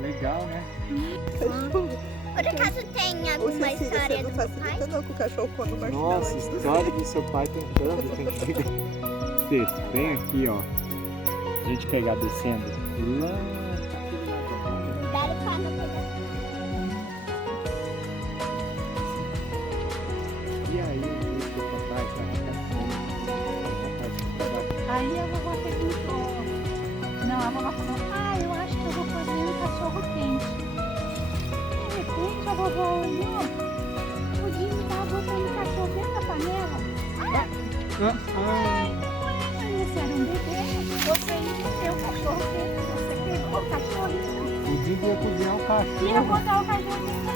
Legal, né? Por acaso tem alguma história do meu pai? Não, que o cachorro come marshmallows. Nossa, história do seu pai tentando, tem que ver. Texto, bem aqui, ó. A gente pegar descendo lá. Daí quando pegar. E aí, o papai tá Aí a vovó perguntou. Não, a vovó falou, eu acho que eu vou fazer um cachorro quente. De repente a vovó olhou, o Dinho estava botando cachorro dentro da panela. Mas era um bebê, você ia ter o cachorro quente, você pegou o cachorro. O Dinho ia cozinhar o cachorro. Ia botar o cachorro dentro